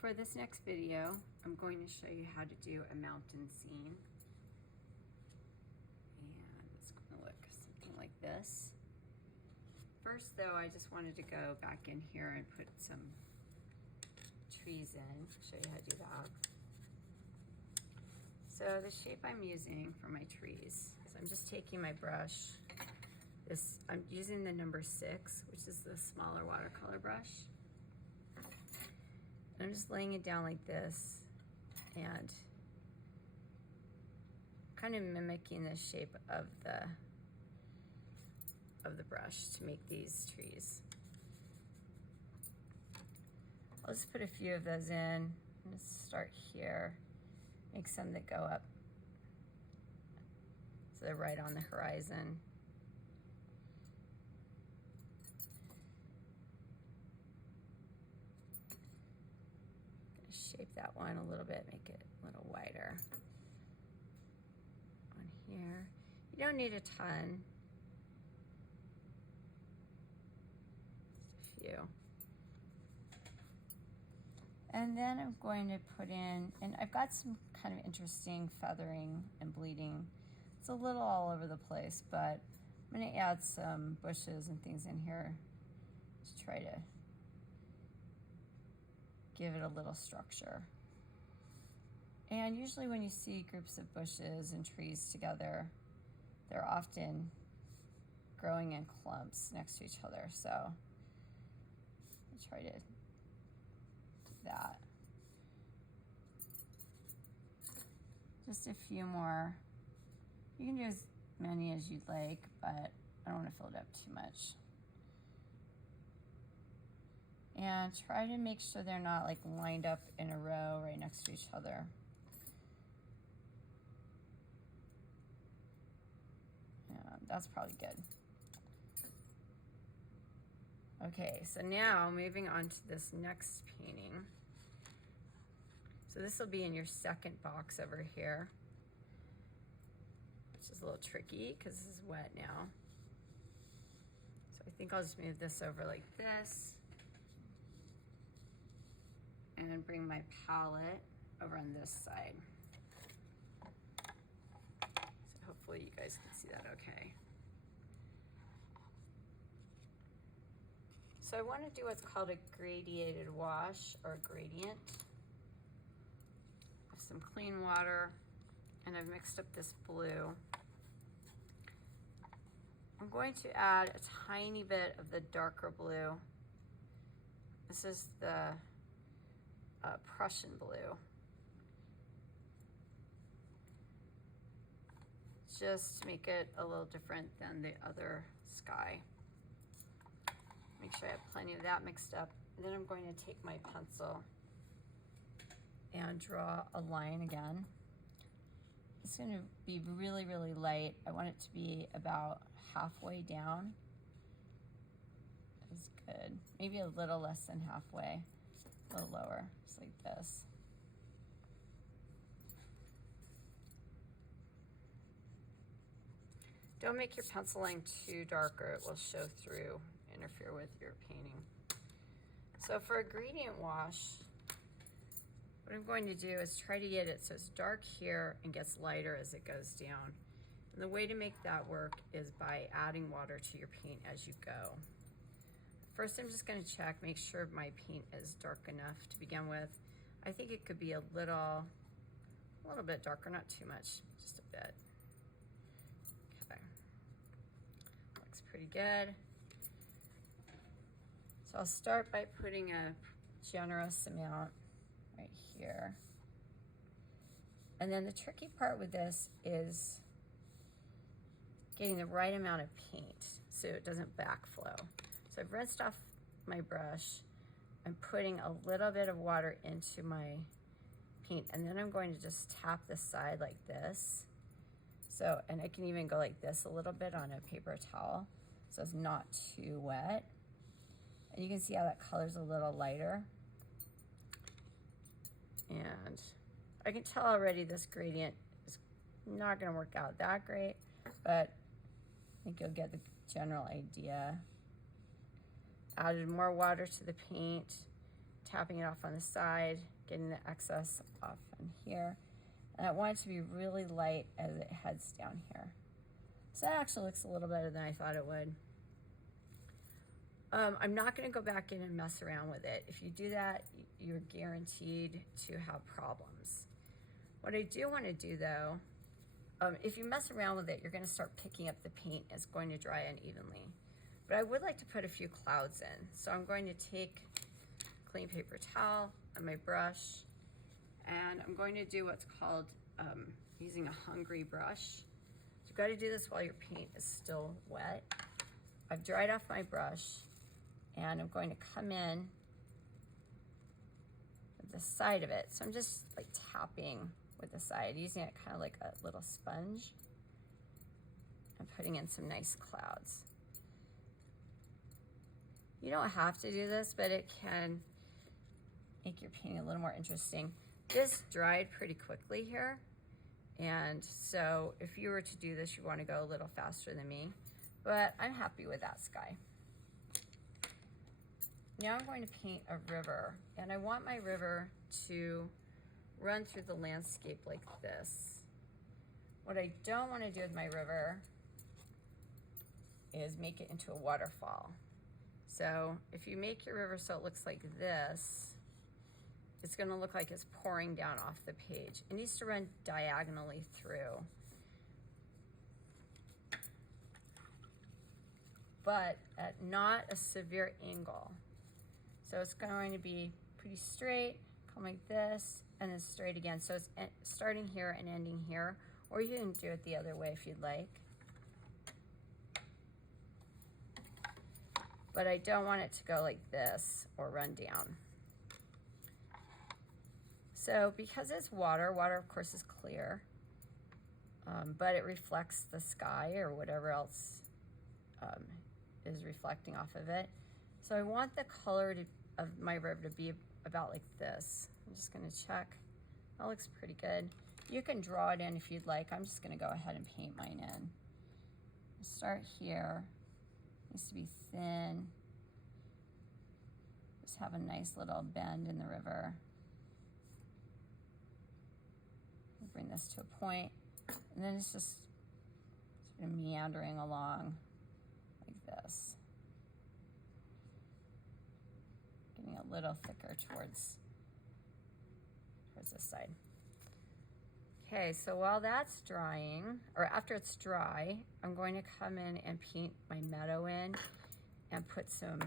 For this next video, I'm going to show you how to do a mountain scene. And it's going to look something like this. First though, I just wanted to go back in here and put some trees in, show you how to do that. So the shape I'm using for my trees is I'm just taking my brush. I'm using the number 6, which is the smaller watercolor brush. I'm just laying it down like this and kind of mimicking the shape of the brush to make these trees. I'll just put a few of those in. I'm gonna start here, make some that go up so they're right on the horizon. Shape that one a little bit, make it a little wider on here. You don't need a ton, just a few. And then I'm going to put in, and I've got some kind of interesting feathering and bleeding. It's a little all over the place, but I'm going to add some bushes and things in here to try to give it a little structure. And usually when you see groups of bushes and trees together, they're often growing in clumps next to each other. So I try to do that. Just a few more. You can do as many as you'd like, but I don't want to fill it up too much. And try to make sure they're not like lined up in a row right next to each other. Yeah, that's probably good. Okay, so now moving on to this next painting. So this will be in your second box over here, which is a little tricky because this is wet now. So I think I'll just move this over like this. And bring my palette over on this side. So hopefully you guys can see that okay. So I want to do what's called a gradiated wash or a gradient. I have some clean water and I've mixed up this blue. I'm going to add a tiny bit of the darker blue. This is the Prussian blue. Just to make it a little different than the other sky. Make sure I have plenty of that mixed up. And then I'm going to take my pencil and draw a line again. It's going to be really, really light. I want it to be about halfway down. That's good. Maybe a little less than halfway. A little lower, just like this. Don't make your pencil line too dark or it will show through, interfere with your painting. So for a gradient wash, what I'm going to do is try to get it so it's dark here and gets lighter as it goes down. And the way to make that work is by adding water to your paint as you go. First, I'm just going to check, make sure my paint is dark enough to begin with. I think it could be a little bit darker, not too much, just a bit. Okay, looks pretty good. So I'll start by putting a generous amount right here. And then the tricky part with this is getting the right amount of paint so it doesn't backflow. So I've rinsed off my brush. I'm putting a little bit of water into my paint and then I'm going to just tap the side like this. So, and I can even go like this a little bit on a paper towel so it's not too wet. And you can see how that color's a little lighter. And I can tell already this gradient is not gonna work out that great, but I think you'll get the general idea. Added more water to the paint, tapping it off on the side, getting the excess off in here. And I want it to be really light as it heads down here. So that actually looks a little better than I thought it would. I'm not going to go back in and mess around with it. If you do that, you're guaranteed to have problems. What I do want to do though, if you mess around with it, you're going to start picking up the paint. It's going to dry unevenly. But I would like to put a few clouds in. So I'm going to take a clean paper towel and my brush, and I'm going to do what's called using a hungry brush. So you've got to do this while your paint is still wet. I've dried off my brush, and I'm going to come in with the side of it. So I'm just like tapping with the side, using it kind of like a little sponge, and putting in some nice clouds. You don't have to do this, but it can make your painting a little more interesting. This dried pretty quickly here, and so if you were to do this, you want to go a little faster than me, but I'm happy with that sky. Now I'm going to paint a river, and I want my river to run through the landscape like this. What I don't want to do with my river is make it into a waterfall. So if you make your river so it looks like this, it's going to look like it's pouring down off the page. It needs to run diagonally through, but at not a severe angle. So it's going to be pretty straight, come like this, and then straight again. So it's starting here and ending here, or you can do it the other way if you'd like. But I don't want it to go like this or run down. So because it's water, water of course is clear, but it reflects the sky or whatever else is reflecting off of it. So I want the color of my river to be about like this. I'm just gonna check. That looks pretty good. You can draw it in if you'd like. I'm just gonna go ahead and paint mine in. Start here. Needs to be thin. Just have a nice little bend in the river. Bring this to a point, and then it's just sort of meandering along like this. Getting a little thicker towards this side. Okay, so while that's drying, or after it's dry, I'm going to come in and paint my meadow in and put some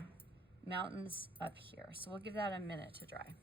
mountains up here. So we'll give that a minute to dry.